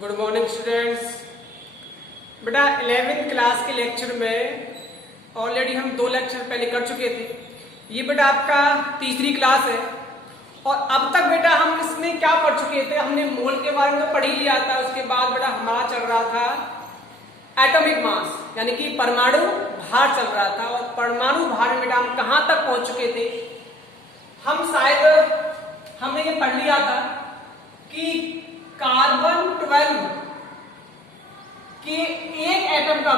Good morning students. बेटा 11th class के lecture में ऑलरेडी हम 2 लेक्चर पहले कर चुके थे। ये बेटा आपका तीसरी क्लास है और अब तक बेटा हम इसमें क्या पढ़ चुके थे, हमने मोल के बारे में पढ़ ही लिया था। उसके बाद बेटा हमारा चल रहा था एटॉमिक मास यानी कि परमाणु भार चल रहा था। और परमाणु भार में बेटा हम कहां तक पहुंच चुके थे, हम शायद हमने ये पढ़ लिया था कि कार्बन 12 के एक एटम का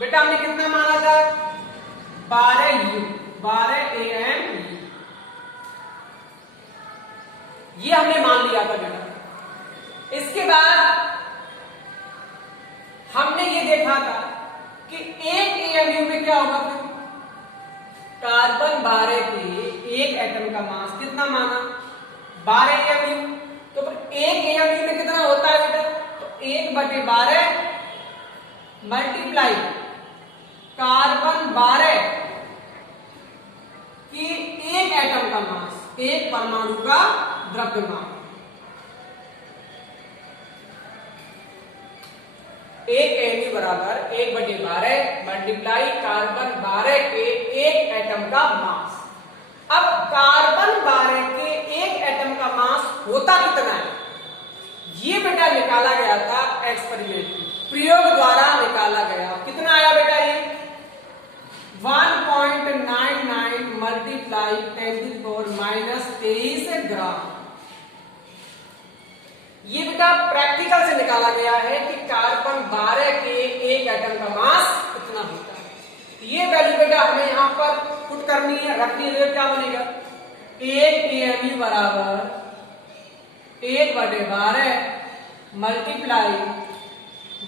बेटा हमने कितना माना था, 12 AM ये हमने मान लिया था बेटा। इसके बाद हमने ये देखा था कि एक AMU में क्या होगा, फिर कार्बन 12 के एक एटम का मास कितना माना, 12 AMU। तो एक AMU में कितना होता है बेटा, तो 1/12 मल्टीप्लाई कार्बन 12 की एक एटम का मास, एक परमाणु का द्रव्यमान। 1 AMU बराबर 1/12 मल्टीप्लाई कार्बन 12 के एक एटम का मास। अब कार्बन 12 के एक एटम का मास होता कितना है, ये बेटा निकाला गया था एक्सपेरिमेंट प्रयोग द्वारा निकाला गया। कितना आया बेटा, ये 1.99 मल्टीप्लाई 10⁻³ ग्राम। ये बेटा प्रैक्टिकल से निकाला गया है कि कार्बन 12 के एक एटम का मास कितना होता है। ये वैल्यू बेटा हमें यहां पर पुट करनी है, रखनी है। क्या बनेगा, 1 AMU बराबर 1/12 मल्टीप्लाई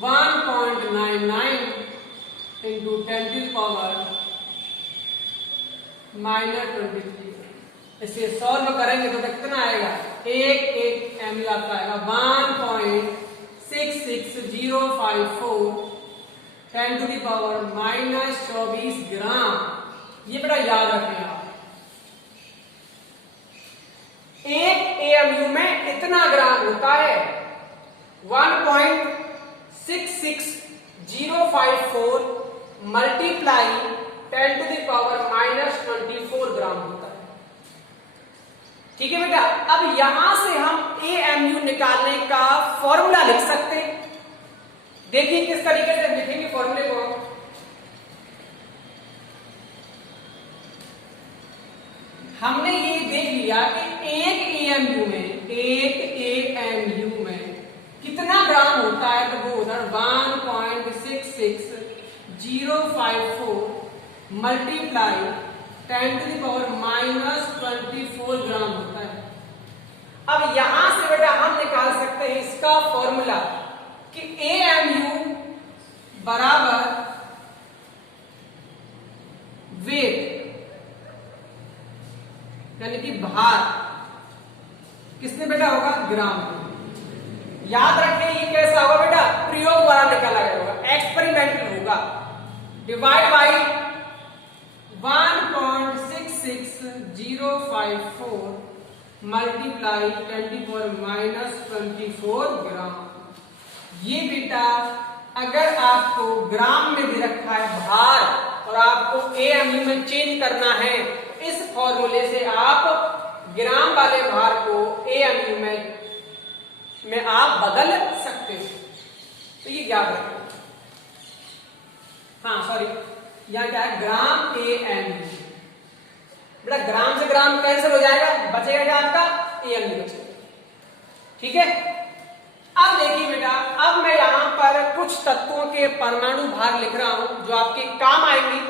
1.99 इंटू 10⁻23। इसे सॉल्व करेंगे तो कितना आएगा, 1 AMU आपका आएगा 1.66054 10⁻24 ग्राम। ये बेटा याद रखें आप, 1 AMU में इतना ग्राम होता है, 1.66054 मल्टीप्लाई 10⁻24 ग्राम होता है। ठीक है बेटा। अब यहां से हम AMU निकालने का फॉर्मूला लिख सकते हैं। देखिए किस तरीके से लिखेंगे फॉर्मूले को। हमने ये देख लिया कि एक AMU में कितना ग्राम होता है, तो वो होता है 1.66054 मल्टीप्लाई 10⁻24 ग्राम होता है। अब यहां से बेटा हम निकाल सकते हैं इसका फॉर्मूला कि AMU बराबर वेट यानी कि भार किसने बेटा होगा, ग्राम। याद रखें ये कैसा होगा बेटा, प्रयोग द्वारा निकाला गया होगा, एक्सपेरिमेंटल होगा। डिवाइड बाई 1.66054 मल्टीप्लाई 10⁻24 ग्राम। ये बेटा अगर आपको ग्राम में भी रखा है भार और आपको AMU में चेंज करना है, इस फॉर्मूले से आप ग्राम वाले भार को AMU में आप बदल सकते हो। तो ये याद रखें। हाँ सॉरी, यहां क्या है, ग्राम AMU। बेटा ग्राम से ग्राम कैंसिल हो जाएगा, बचेगा क्या आपका, AMU बचेगा। ठीक है। अब देखिए बेटा, अब मैं यहां पर कुछ तत्वों के परमाणु भार लिख रहा हूं जो आपके काम आएंगे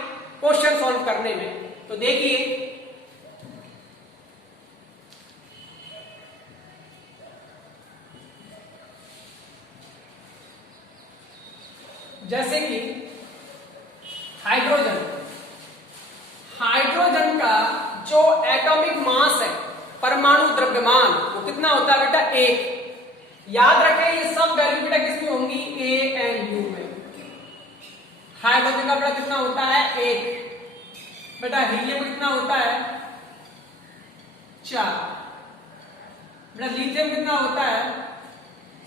क्वेश्चन सॉल्व करने में। तो देखिए जैसे कि हाइड्रोजन का जो एटॉमिक मास है, परमाणु द्रव्यमान, वो कितना होता है बेटा, 1। याद रखें ये सब वैल्यू बेटा किसमें होंगी, AMU में। हाइड्रोजन का बेटा कितना होता है, 1। बेटा हीलियम कितना होता है, 4। बेटा लिथियम कितना होता है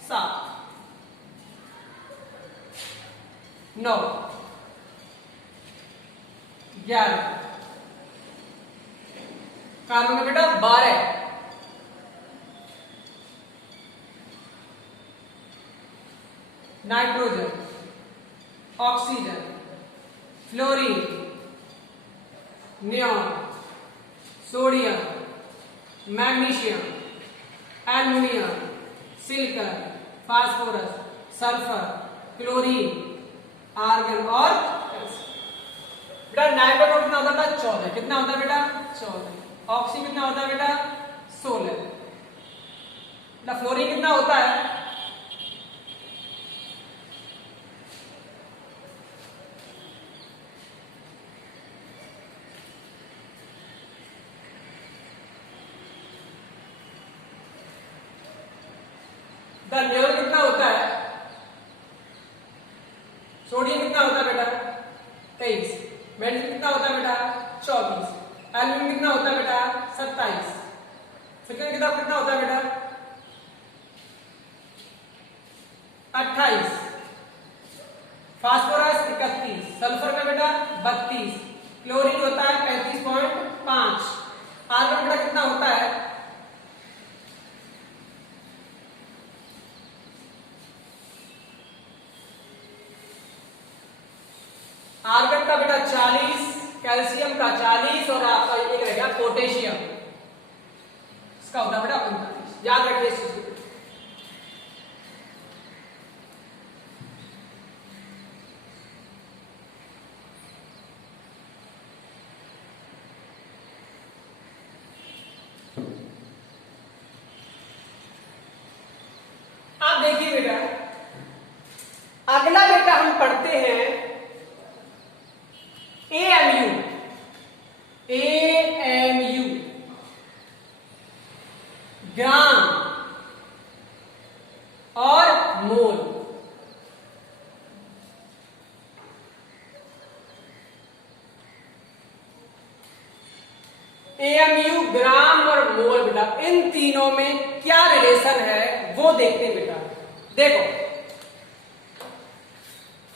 7। 9 11 कार्बन में बेटा 12। Nitrogen, oxygen, fluorine, neon, sodium, magnesium, aluminium, silicon, phosphorus, sulphur, chlorine, argon और बेटा नाइट्रोजन कितना होता है 14। कितना होता है बेटा 14। ऑक्सीजन कितना होता है बेटा 16। बेटा फ्लोरीन कितना होता है नियॉन कितना होता है, सोडियम कितना होता है बेटा 23, मैग्नीशियम कितना होता है बेटा 24, एल्युमिनियम कितना होता है बेटा 27, सिलिकॉन कितना होता है बेटा 28, फास्फोरस 31, सल्फर का बेटा 32, क्लोरीन होता है 35.5, आर्गन बेटा कितना होता है आर्गन का बेटा 40, कैल्शियम का 40 और आपका एक रहेगा पोटेशियम, इसका होता है बेटा 39। याद रखिए इस चीज को। आप देखिए बेटा अगला बेटा हम पढ़ते हैं AMU। AMU ग्राम और मोल। AMU ग्राम और मोल बेटा इन तीनों में क्या रिलेशन है वो देखते हैं बेटा। देखो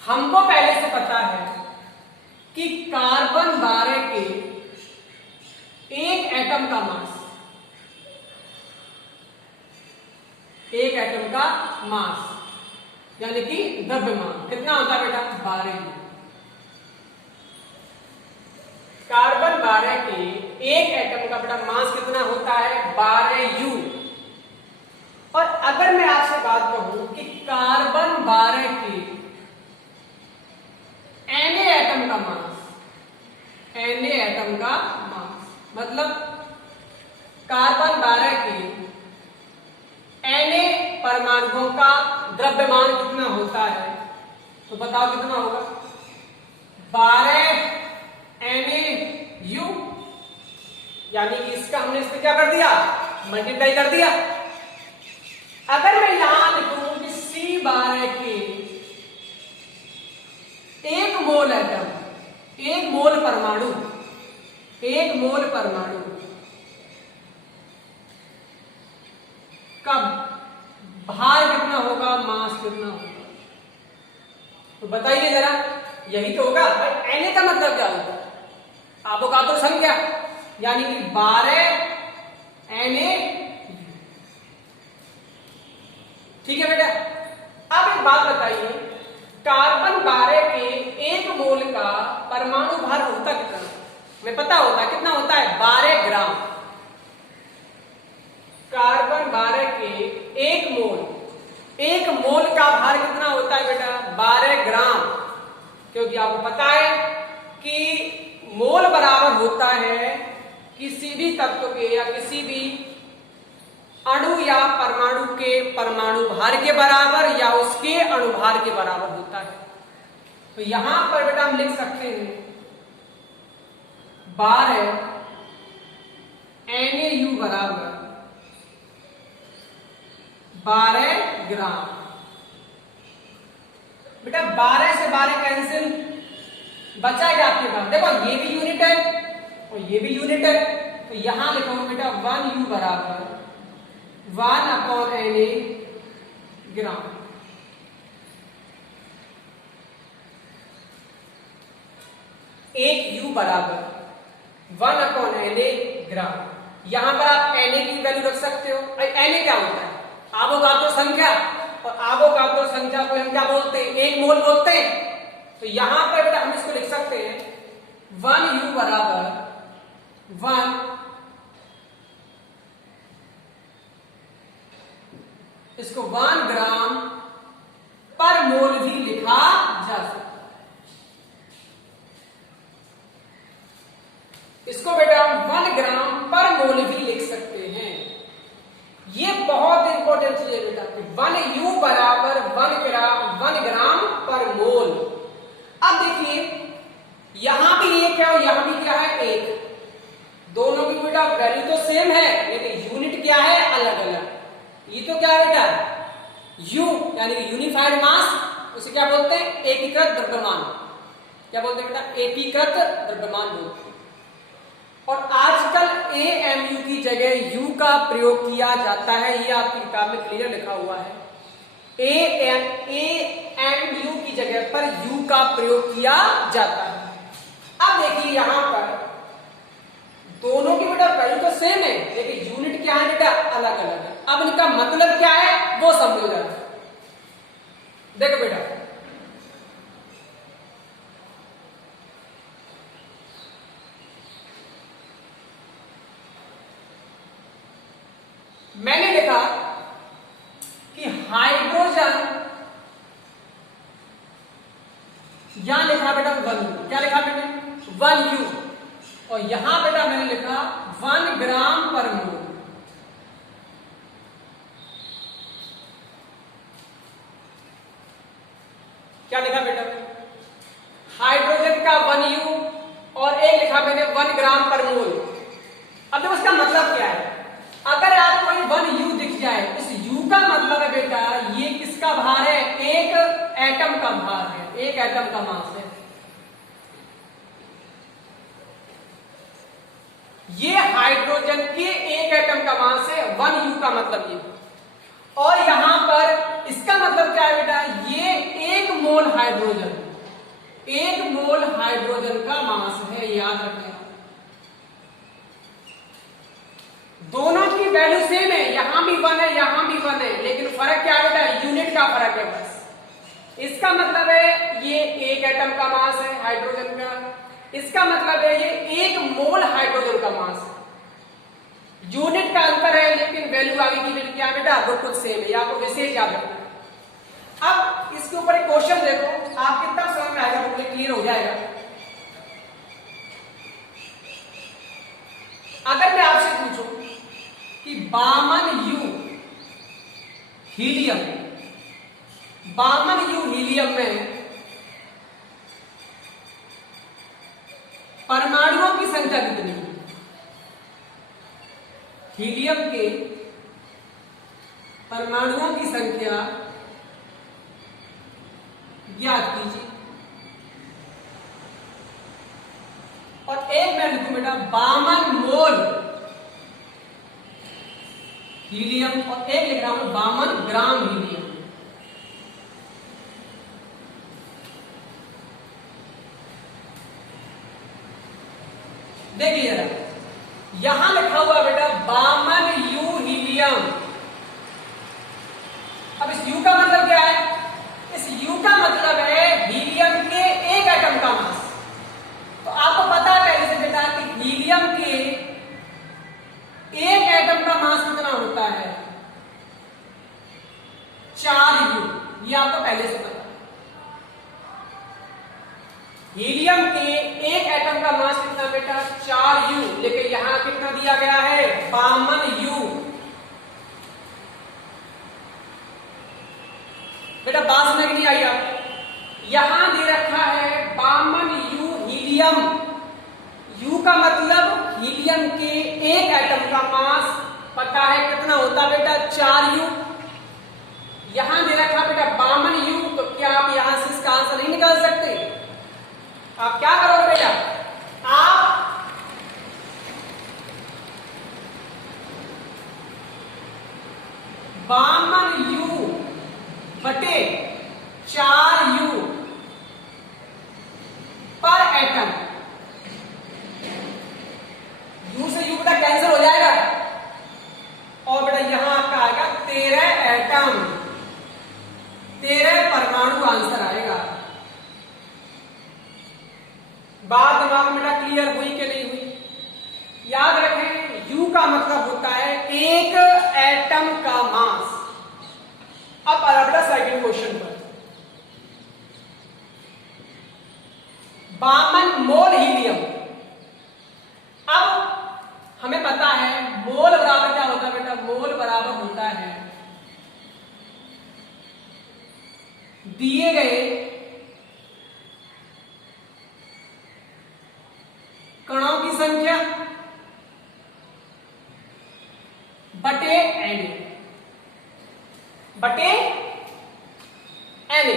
हमको पहले से पता है कि कार्बन 12 के एक एटम का मास, एक एटम का मास यानी कि द्रव्यमान कितना होता है बेटा 12 U। कार्बन 12 के एक एटम का बेटा मास कितना होता है 12 U। और अगर मैं आपसे बात कहूं कि कार्बन 12 के Na एटम का मास, Na एटम का मास मतलब कार्बन 12 के Na परमाणुओं का द्रव्यमान कितना होता है तो बताओ कितना होगा 12 NaU। यानी कि इसका हमने इस पे क्या कर दिया मल्टीप्लाई कर दिया। अगर मैं यहां लिखूं कि C12 के एक मोल एटम, एक मोल परमाणु, एक मोल परमाणु का भार कितना होगा मास कितना होगा तो बताइए जरा। यही तो होगा भाई। Na का मतलब क्या होता है अवोगाद्रो संख्या यानी कि 12 Na। ठीक है बेटा। अब एक बात बताइए कार्बन 12 के एक मोल का परमाणु भार होता कितना हमें पता होता है कितना होता है 12 ग्राम। कार्बन 12 के एक मोल का भार कितना होता है बेटा 12 ग्राम। क्योंकि आपको पता है कि मोल बराबर होता है किसी भी तत्व के या किसी भी अणु या परमाणु के परमाणु भार के बराबर या उसके अणुभार के बराबर होता है। तो यहां पर बेटा हम लिख सकते हैं 12 NaU बराबर 12 ग्राम। बेटा 12 से 12 कैंसिल बचा क्या आपके पास देखो ये भी यूनिट है और ये भी यूनिट है तो यहां लिखूंगा बेटा 1U बराबर 1/Na ग्राम। एक U बराबर 1/Na ग्राम। यहां पर आप Na की वैल्यू रख सकते हो। Na क्या होता है? आवोगाद्रो संख्या, और आवोगाद्रो संख्या को हम क्या बोलते हैं? 1 मोल बोलते हैं। तो यहां पर बेटा हम इसको लिख सकते हैं 1U बराबर 1, इसको 1 ग्राम पर मोल भी लिखा जा सकता है। इसको बेटा हम 1 ग्राम पर मोल भी लिख सकते हैं। ये बहुत इंपॉर्टेंट चीज है बेटा कि 1U बराबर 1 ग्राम पर मोल। अब देखिए यहां भी एक है और यहां भी क्या है? एक। दोनों की बेटा वैल्यू तो सेम है, लेकिन यूनिट क्या है? अलग अलग। ये तो क्या है बेटा? U यानी कि यूनिफाइड मास, उसे क्या बोलते हैं? एकीकृत द्रव्यमान। क्या बोलते हैं बेटा? एकीकृत द्रव्यमान बोलते हैं। और आजकल AMU की जगह U का प्रयोग किया जाता है, ये आपकी किताब में क्लियर लिखा हुआ है। AMU की जगह पर U का प्रयोग किया जाता है। अब देखिए यहां पर दोनों की बेटा वैल्यू तो सेम है, लेकिन यूनिट क्या है बेटा? अलग अलग है। अब इनका मतलब क्या है वो समझो जरा। देखो बेटा, मैंने लिखा कि हाइड्रोजन, यहां लिखा बेटा 1U। क्या लिखा बेटा? 1U। और यहां बेटा मैंने लिखा 1 ग्राम पर मोल। क्या लिखा बेटा? हाइड्रोजन का 1U और एक लिखा मैंने 1 ग्राम पर मोल। अब देखो उसका मतलब क्या है? अगर आपको ये 1U दिख जाए, इस U का मतलब है बेटा ये किसका भार है? एक एटम का भार है, एक एटम का मास है। ये हाइड्रोजन के एक एटम का मास है, 1U का मतलब ये। और यहां पर इसका मतलब क्या है बेटा? ये 1 मोल हाइड्रोजन, 1 मोल हाइड्रोजन का मास है, याद रखना। दोनों की वैल्यू सेम है, यहां भी 1 है, यहां भी 1 है, लेकिन फर्क क्या है बेटा? यूनिट का फर्क है बस। इसका मतलब है ये 1 एटम का मास है हाइड्रोजन का, इसका मतलब है ये 1 मोल हाइड्रोजन का मास है। यूनिट का अंतर है, लेकिन वैल्यू आगे की वैल्यू क्या है बेटा? बिल्कुल सेम है। आपको विशेष याद रखना है। अब इसके ऊपर एक क्वेश्चन देखो, आप कितना समझ में आएगा, बिल्कुल क्लियर हो जाएगा। अगर मैं आपसे पूछूं कि 52U हीलियम, 52U हीलियम में परमाणुओं की संख्या कितनी है? हीलियम के परमाणुओं की संख्या ज्ञात कीजिए। और एक मैं लिखूं बेटा 52 मोल हीलियम, और एक लिख रहा हूं 52 ग्राम हीलियम। देखिए जरा, यहां लिखा हुआ बेटा 52U हीलियम। अब इस U का मतलब क्या है? इस U का मतलब है हीलियम के एक एटम का मास। तो आपको पता है पहले से बेटा कि हीलियम के एक एटम का मास कितना होता है? 4U। ये आपको पहले से पता है। हीलियम के एक एटम का मास कितना बेटा? 4U। लेकिन यहां कितना दिया गया है? 52U। बेटा बात समझ नहीं आई आपको? यहां दे रखा है 52U हीलियम। U का मतलब हीलियम के एक एटम का मास पता है कितना होता बेटा? 4U। यहां दे रखा बेटा 52U, तो क्या आप यहां से इसका आंसर नहीं निकाल सकते? आप क्या करोगे बेटा? आप बात दिमाग में बेटा क्लियर हुई कि नहीं हुई? याद रखें U का मतलब होता है एक एटम का मास। अब बेटा सेकंड क्वेश्चन पर, 52 मोल हीलियम। अब हमें पता है मोल बराबर क्या होता है बेटा? मोल बराबर होता है दिए गए कणों की संख्या बटे एन बटे एन।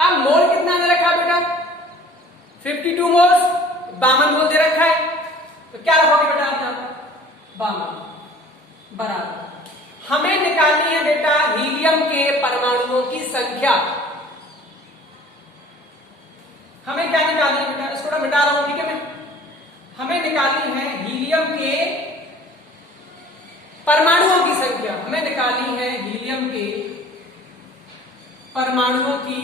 अब मोल कितना दे रखा है बेटा? 52 मोल्स, 52 मोल दे रखा है, तो क्या रखोगे बेटा आप यहां पर? 52 बराबर हमें निकालनी है बेटा हीलियम के परमाणुओं की संख्या। हमें क्या निकालनी है बेटा? इसको मिटा रहा हूं, ठीक है? हमें निकालनी है हीलियम के परमाणुओं की संख्या। हमें निकालनी है हीलियम के परमाणुओं की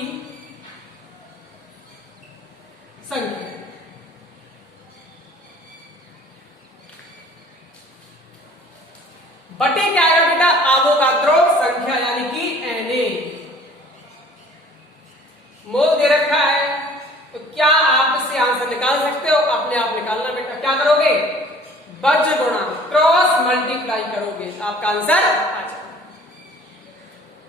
संख्या। बटे क्या आएगा बेटा? आवोगाद्रो संख्या यानी कि Na। मोल दे रखा है, तो क्या आप इससे आंसर निकाल सकते हो? अपने आप निकालना बेटा। क्या करोगे? बज गुणा क्रॉस मल्टीप्लाई करोगे, आपका आंसर आ जाएगा।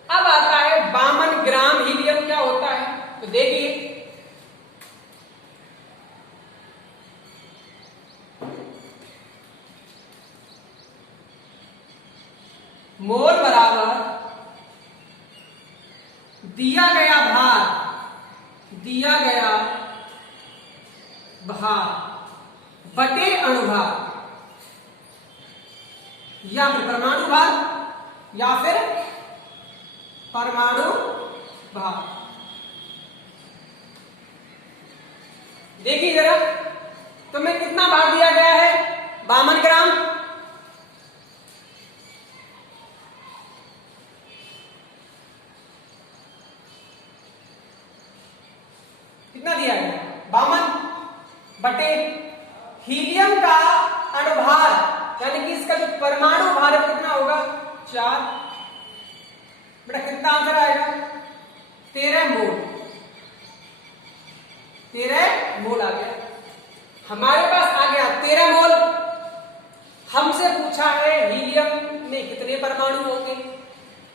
अब आता है 52 ग्राम हीलियम क्या होता है? तो देखिए, मोल बराबर दिया गया भार बटे अणुभार, या फिर परमाणु भार, या फिर परमाणु भार। देखिए जरा, तुम्हें कितना भार दिया गया है? 52 ग्राम। कितना दिया गया? 52 बटे हीलियम का अणुभार यानी कि इसका जो परमाणु भार कितना होगा? 4। बेटा कितना आंसर आएगा? 13 मोल। 13 मोल आ गया हमारे पास, आ गया 13 मोल। हमसे पूछा है हीलियम में कितने परमाणु होंगे,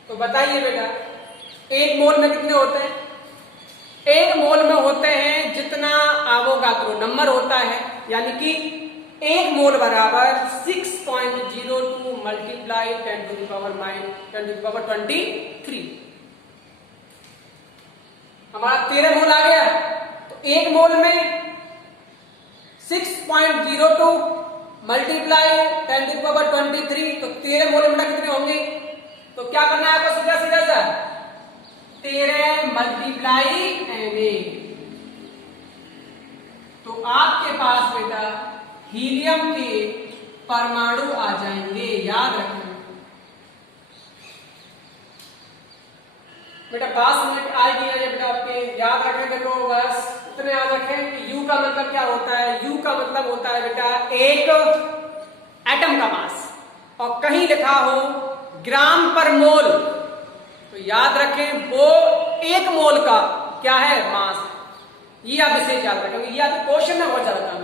तो बताइए बेटा, एक मोल में कितने होते हैं? एक मोल में होते हैं जितना आवोगाद्रो नंबर होता है, यानी कि एक मोल बराबर 6.02 मल्टीप्लाई 10⁻23। हमारा 13 मोल आ गया, तो एक मोल में 6.02 मल्टीप्लाई 10⁻23, तो 13 मोल में कितने होंगे? तो क्या करना है आपको? सीधा सीधा सा 13 मल्टीप्लाई Na। तो आपके पास बेटा हीलियम के परमाणु आ जाएंगे। याद रखें बेटा, बात समझ में आएगी ना बेटा आपके? याद रखें, देखो बस इतने याद रखें कि U का मतलब क्या होता है? U का मतलब होता है बेटा एक एटम का मास, और कहीं लिखा हो ग्राम पर मोल, तो याद रखें वो एक मोल का क्या है? मास। ये आप इसे याद रखेंगे, ये आपके क्वेश्चन में बहुत ज्यादा काम है।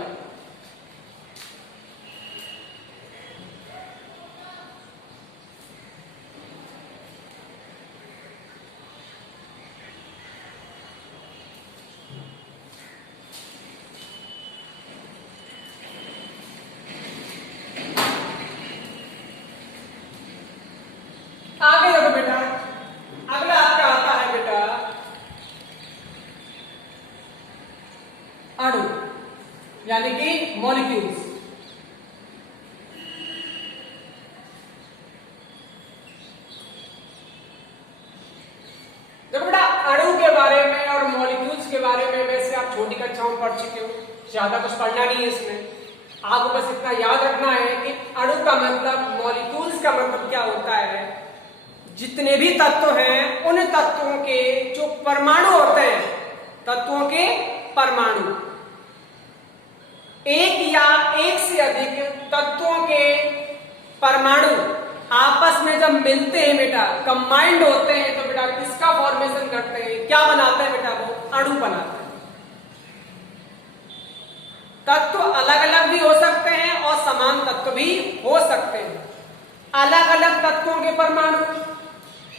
आगे देखो बेटा, अगला आपका आता है बेटा अणु यानी कि मॉलिक्यूल्स। देखो बेटा, अणु के बारे में और मॉलिक्यूल्स के बारे में वैसे आप छोटी कक्षाओं में पढ़ चुके हो, ज्यादा कुछ पढ़ना नहीं है इसमें। आपको बस इतना याद रखना है कि अणु का मतलब, मॉलिक्यूल्स का मतलब क्या होता है? जितने भी तत्व हैं उन तत्वों के जो परमाणु होते हैं, तत्वों के परमाणु एक या एक से अधिक तत्वों के परमाणु आपस में जब मिलते हैं बेटा, कंबाइंड होते हैं, तो बेटा किसका फॉर्मेशन करते हैं, क्या बनाते हैं बेटा, वो अणु बनाते हैं। तत्व अलग अलग भी हो सकते हैं और समान तत्व भी हो सकते हैं। अलग अलग तत्वों के परमाणु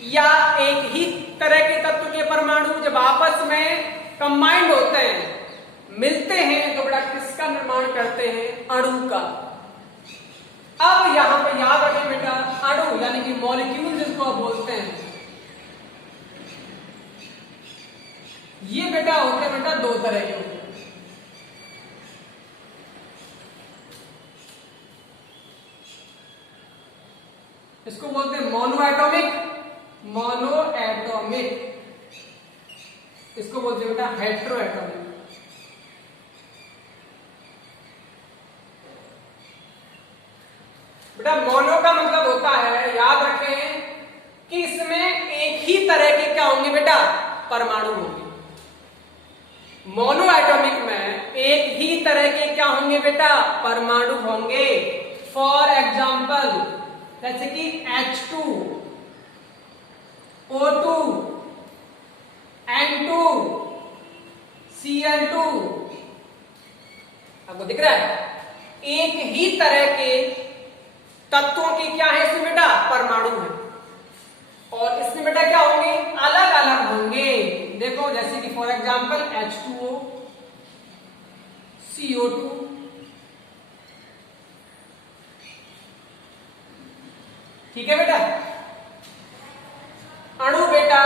या एक ही तरह के तत्व के परमाणु जब आपस में कंबाइंड होते हैं, मिलते हैं, तो बेटा किसका निर्माण करते हैं, अणु का। अब यहां पे याद रखें बेटा, अणु यानी कि मॉलिक्यूल जिसको आप बोलते हैं, ये बेटा होते हैं बेटा दो तरह के होते हैं। इसको बोलते हैं मोनो एटॉमिक, इसको बोलते हैं बेटा हेट्रो एटॉमिक। बेटा मोनो का मतलब होता है, याद रखें कि इसमें एक ही तरह के क्या होंगे बेटा, परमाणु होंगे। मोनो एटॉमिक में एक ही तरह के क्या होंगे बेटा, परमाणु होंगे। फॉर एग्जाम्पल जैसे कि H2, O2, N2, Cl2, आपको दिख रहा है, एक ही तरह के तत्वों की क्या है इसमें बेटा, परमाणु है। और इसमें बेटा क्या होंगे, अलग अलग होंगे। देखो जैसे कि फॉर एग्जांपल H2O, CO2, ठीक है बेटा। अणु बेटा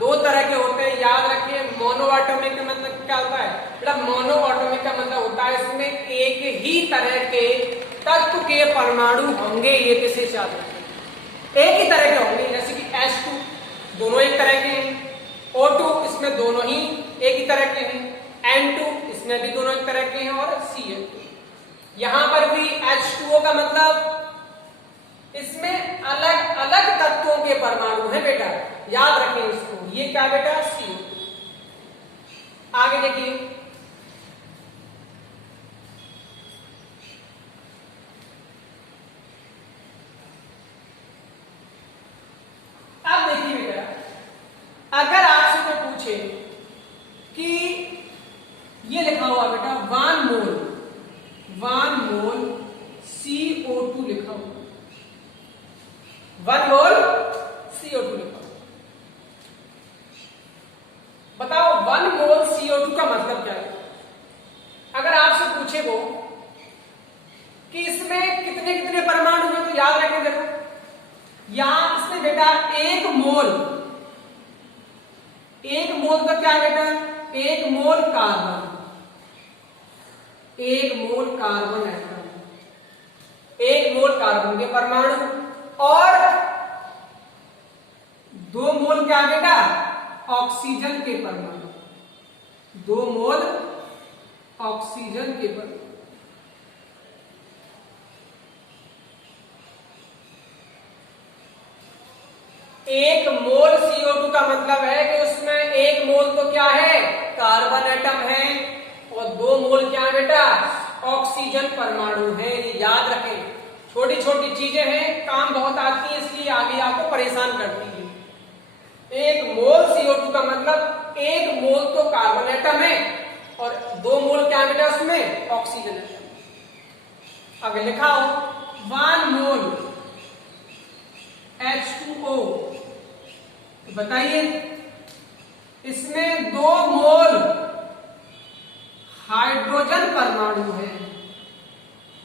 दो तरह के होते हैं, याद रखिए। मोनो एटॉमिक का मतलब क्या होता है बेटा, मोनो एटॉमिक का मतलब होता है इसमें एक ही तरह के तत्व के परमाणु होंगे। ये किसे याद रखें, एक ही तरह के होंगे। जैसे कि H2 दोनों एक तरह के हैं, O2 इसमें दोनों ही एक ही तरह के हैं, N2 इसमें भी दोनों एक तरह के हैं, और Cl2 यहां पर भी H2O का मतलब इसमें अलग अलग तत्वों के परमाणु हैं बेटा, याद रखें इसको। ये क्या बेटा, CO2। आगे देखिए, अब देखिए बेटा, अगर आपसे कोई पूछे कि ये लिखा हुआ बेटा 1 मोल CO2 लिखा हुआ, 1 मोल CO2 लिखा हुआ, बताओ 1 मोल CO2 का मतलब क्या है। अगर आपसे पूछे वो कि इसमें कितने कितने परमाणु हैं, तो याद रखें देखो, यहां इसमें बेटा एक मोल तो क्या है बेटा, एक मोल कार्बन एटम, एक मोल कार्बन के परमाणु, और 2 मोल क्या बेटा, ऑक्सीजन के परमाणु, 2 मोल ऑक्सीजन के परमाणु। एक मोल CO2 का मतलब है कि उसमें एक मोल तो क्या है, कार्बन एटम है, और 2 मोल क्या है बेटा, ऑक्सीजन परमाणु है। ये याद रखें, छोटी छोटी चीजें हैं, काम बहुत आती है, इसलिए आगे आपको परेशान करती है। एक मोल CO2 का मतलब एक मोल तो कार्बन एटम है, और 2 मोल क्या है बेटा, उसमें ऑक्सीजन एटम। अगर लिखा हो 1 मोल H2O, तो बताइए इसमें 2 मोल हाइड्रोजन परमाणु है,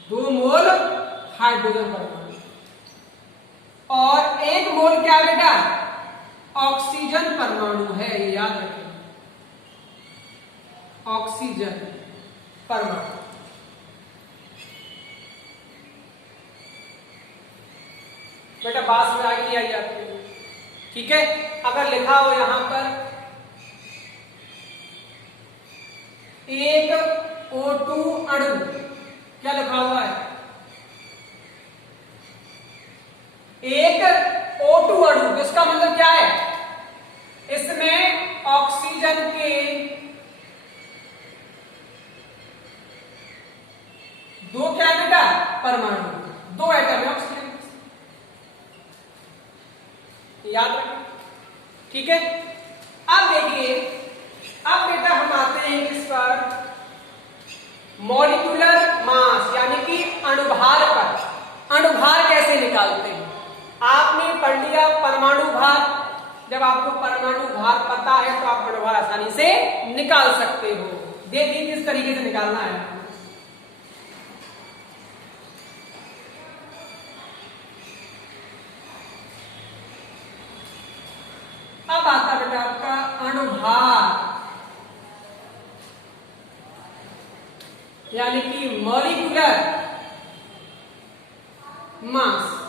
2 मोल हाइड्रोजन परमाणु, और 1 मोल क्या बेटा, ऑक्सीजन परमाणु है। ये याद रखें, ऑक्सीजन परमाणु। बेटा बात में आगे आई जाती है, ठीक है। अगर लिखा हो यहां पर एक O2 अणु, क्या लिखा हुआ है, एक O2 अणु, इसका मतलब क्या है, इसमें ऑक्सीजन के दो क्या है बेटा? परमाणु, दो एटम है ऑक्सीजन, याद रखें, ठीक है। अब देखिए, अब बेटा हम आते हैं किस पर? मॉलिक्यूलर मास यानी कि अणुभार पर। अणुभार कैसे निकालते हैं? आपने पढ़ लिया परमाणु भार। जब आपको परमाणु भार पता है तो आप अणुभार आसानी से निकाल सकते हो। देखिए किस तरीके से निकालना है। अब आता बेटा आपका अणुभार यानी कि मॉलिक्यूलर मास।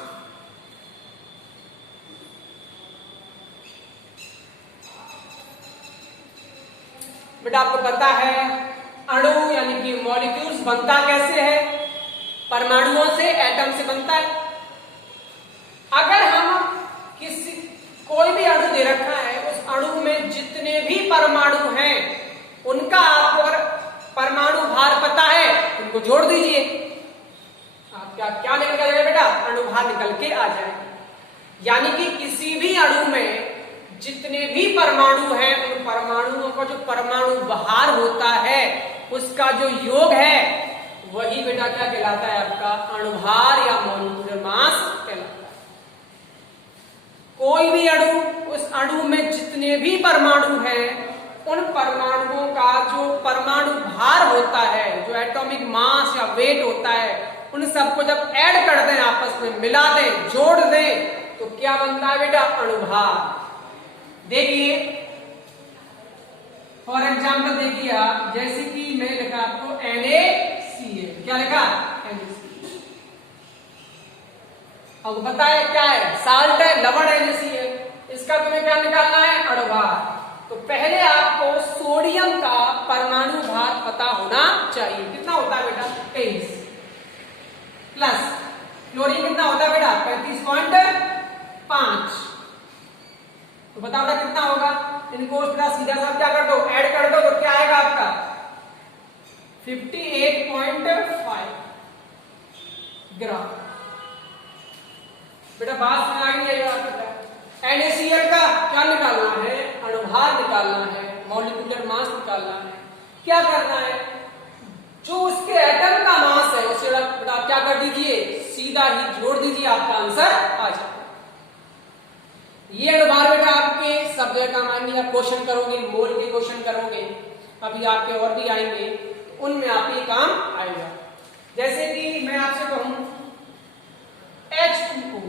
बेटा आपको पता है अणु यानी कि मॉलिक्यूल्स बनता कैसे है? परमाणुओं से, एटम से बनता है। अगर हम किसी कोई भी अणु दे रखा है, उस अणु में जितने भी परमाणु हैं उनका आपको अगर परमाणु भार पता है उनको जोड़ दीजिए। आपका क्या निकल के आ जाएगा बेटा? अणुभार निकल के आ जाएगा। यानी कि किसी भी अणु में जितने भी परमाणु हैं उन परमाणुओं का जो परमाणु भार होता है उसका जो योग है वही बेटा क्या कहलाता है? आपका अणुभार या मॉलिक्यूलर मास कहलाता है। कोई भी अणु, उस अणु में जितने भी परमाणु हैं उन परमाणुओं का जो परमाणु भार होता है, जो एटॉमिक मास या वेट होता है, उन सबको जब ऐड कर दें, आपस में मिला दें, जोड़ दें तो क्या बनता है बेटा? अणुभार। देखिए फॉर एग्जाम्पल देखिए आप, जैसे कि मैं लिखा आपको NaCl। क्या लिखा? NaCl। अब बताए क्या है? साल्ट है, लवण है NaCl। इसका तुम्हें क्या निकालना है? अणुभार। तो पहले आपको सोडियम का परमाणु भार पता होना चाहिए। कितना होता है बेटा? 23 प्लस क्लोरीन कितना होता है बेटा? 35.5। तो बताओ बेटा कितना होगा? इनको बेटा सीधा सा क्या कर दो? ऐड कर दो तो क्या आएगा आपका? 58.5 ग्राम। बेटा बात में आ गई है। NaCl का क्या निकालना है? अणुभार निकालना है, मॉलिक्यूलर मास निकालना है। क्या करना है? जो उसके एटम का मास है उसे बेटा क्या कर दीजिए? सीधा ही जोड़ दीजिए, आपका आंसर आ जाएगा। ये अणुभार बेटा आपके सब जगह काम आएंगे। आप क्वेश्चन करोगे, मोल के क्वेश्चन करोगे, अभी आपके और भी आएंगे, उनमें आप ये काम आएगा। जैसे कि मैं आपसे कहूं H2O,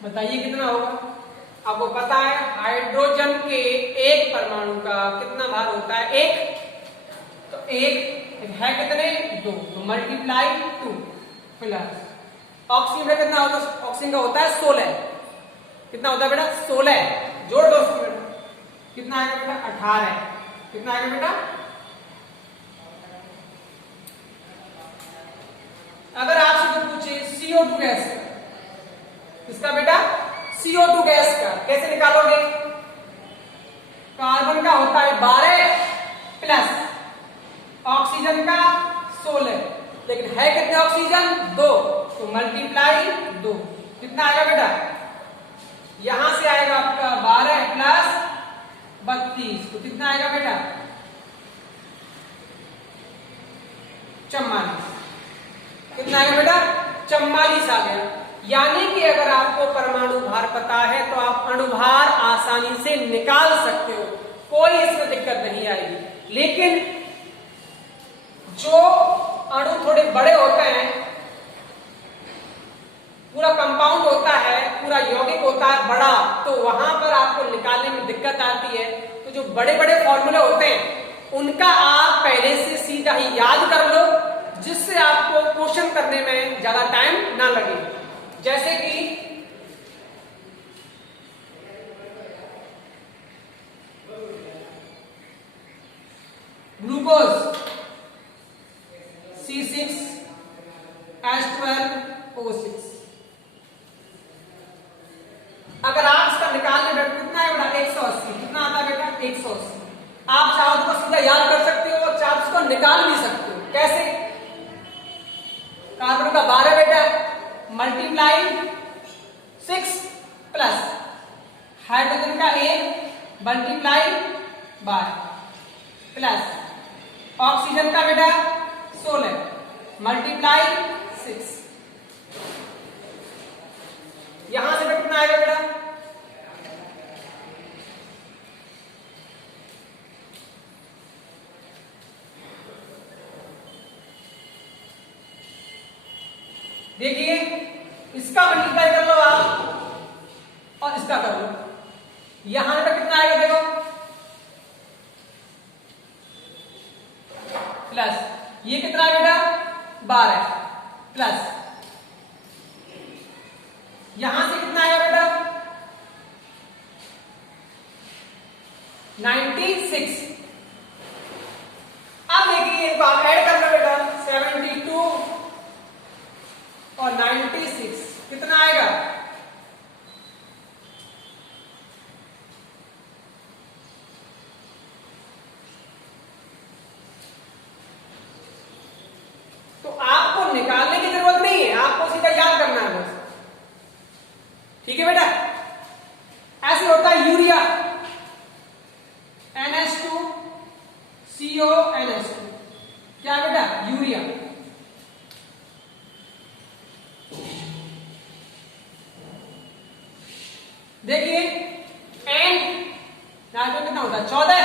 बताइए कितना होगा? आपको पता है हाइड्रोजन के एक परमाणु का कितना भार होता है? एक। तो एक है कितने? 2, तो मल्टीप्लाई 2 प्लस ऑक्सीजन में कितना होता है? ऑक्सीजन का होता है 16। कितना होता है बेटा? 16। जोड़ दो उसको बेटा, कितना आएगा बेटा? 18। कितना आएगा बेटा? अगर आपसे तो पूछे CO2 गैस का, किसका बेटा? CO2 गैस का कैसे निकालोगे? कार्बन का होता है 12 प्लस ऑक्सीजन का 16, लेकिन है कितने ऑक्सीजन? 2, तो मल्टीप्लाई 2। कितना आएगा बेटा? यहां से आएगा आपका 12 प्लस 32, तो कितना आएगा बेटा? 44। कितना आएगा बेटा? 44 आ गया। यानी कि अगर आपको परमाणु भार पता है तो आप अणुभार आसानी से निकाल सकते हो, कोई इसमें दिक्कत नहीं आएगी। लेकिन जो अणु थोड़े बड़े होते हैं, पूरा कंपाउंड होता है, पूरा यौगिक होता है बड़ा, तो वहां पर आपको निकालने में दिक्कत आती है। तो जो बड़े बड़े फॉर्मूले होते हैं उनका आप पहले से सीधा ही याद कर लो, जिससे आपको क्वेश्चन करने में ज्यादा टाइम ना लगे। जैसे कि ग्लूकोज C6H12O6। अगर आप इसका निकालने बैठो कितना है बेटा? 180। कितना आता है बेटा? 180। आप चाहो तो सीधा याद कर सकते हो और चाहो इसको निकाल भी सकते हो। कैसे? कार्बन का 12 बेटा, मल्टीप्लाई 6 प्लस हाइड्रोजन का 1 मल्टीप्लाई 12 प्लस ऑक्सीजन का बेटा 16 मल्टीप्लाई 6। यहां से कितना आएगा बेटा? देखिए, इसका मल्टीप्लाई कर लो आप और इसका कर लो, यहां पे कितना आएगा देखो, प्लस ये कितना है बेटा 12 प्लस यहां से कितना आएगा बेटा 96। अब देखिए इनको आप ऐड करना बेटा, 72 और 96 कितना आएगा? तो आपको निकालने की जरूरत नहीं है, आपको सीधा याद करना है बस। ठीक है बेटा? ऐसे होता है यूरिया, NH2 CO NH2, क्या बेटा यूरिया। देखिए N नाइट्रोजन कितना होता है 14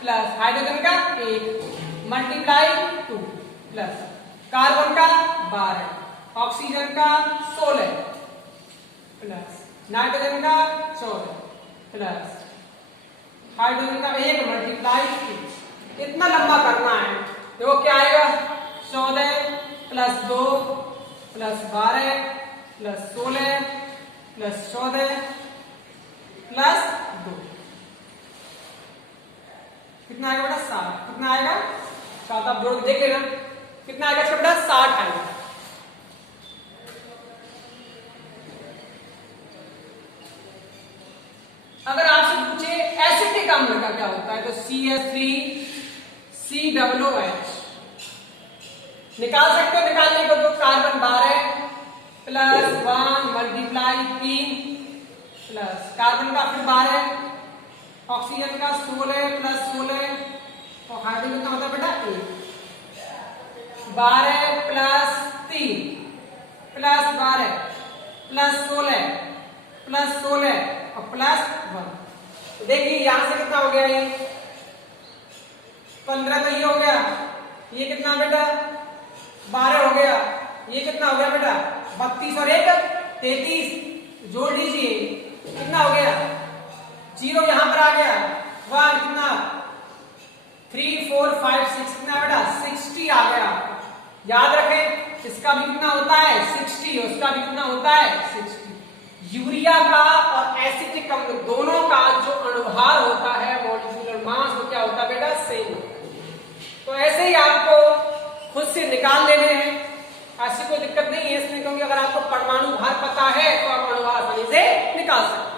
प्लस हाइड्रोजन का 1 मल्टीप्लाई 2 प्लस कार्बन का 12 ऑक्सीजन का 16 प्लस नाइट्रोजन का 14 प्लस हाइड्रोजन का 1 मल्टीप्लाई 2। इतना लंबा करना है। देखो क्या आएगा 14 plus 2 plus 12 plus 16 plus 14 plus 2 कितना आएगा बेटा 60। कितना आएगा 7, आप जोड़ के देख लेना कितना आएगा इसका बेटा 60 आएगा। अगर आपसे पूछे एसिटिक अम्ल का क्या होता है तो CH3 COOH निकाल सकते हो। निकालने को तो carbon 12 plus 1 multiply 3 plus carbon का फिर 12 ऑक्सीजन का 16 प्लस 16 और हाइड्रोजन कितना होता है बेटा 1 12 प्लस 3 प्लस 12 प्लस 16 प्लस 16 और प्लस 1। तो देखिए यहां से कितना हो गया ये 15 तो ये हो गया, ये कितना बेटा 12 हो गया, ये कितना हो गया बेटा 32 और 1 33 जोड़ लीजिए कितना हो गया 0 यहां पर आ गया 1 कितना 3 4 5 6 कितना बेटा 60 आ गया। याद रखें इसका भी कितना होता है 60, उसका भी कितना होता है 60। यूरिया का और एसिटिक अम्ल दोनों का जो अणुभार होता है मॉलिक्यूलर मास वो क्या होता है बेटा सेम। तो ऐसे ही आपको खुद से निकाल लेने हैं, ऐसी कोई दिक्कत नहीं है इसमें, क्योंकि अगर आपको परमाणु भार पता है तो आप अणुभार आसानी से निकाल सकते हैं।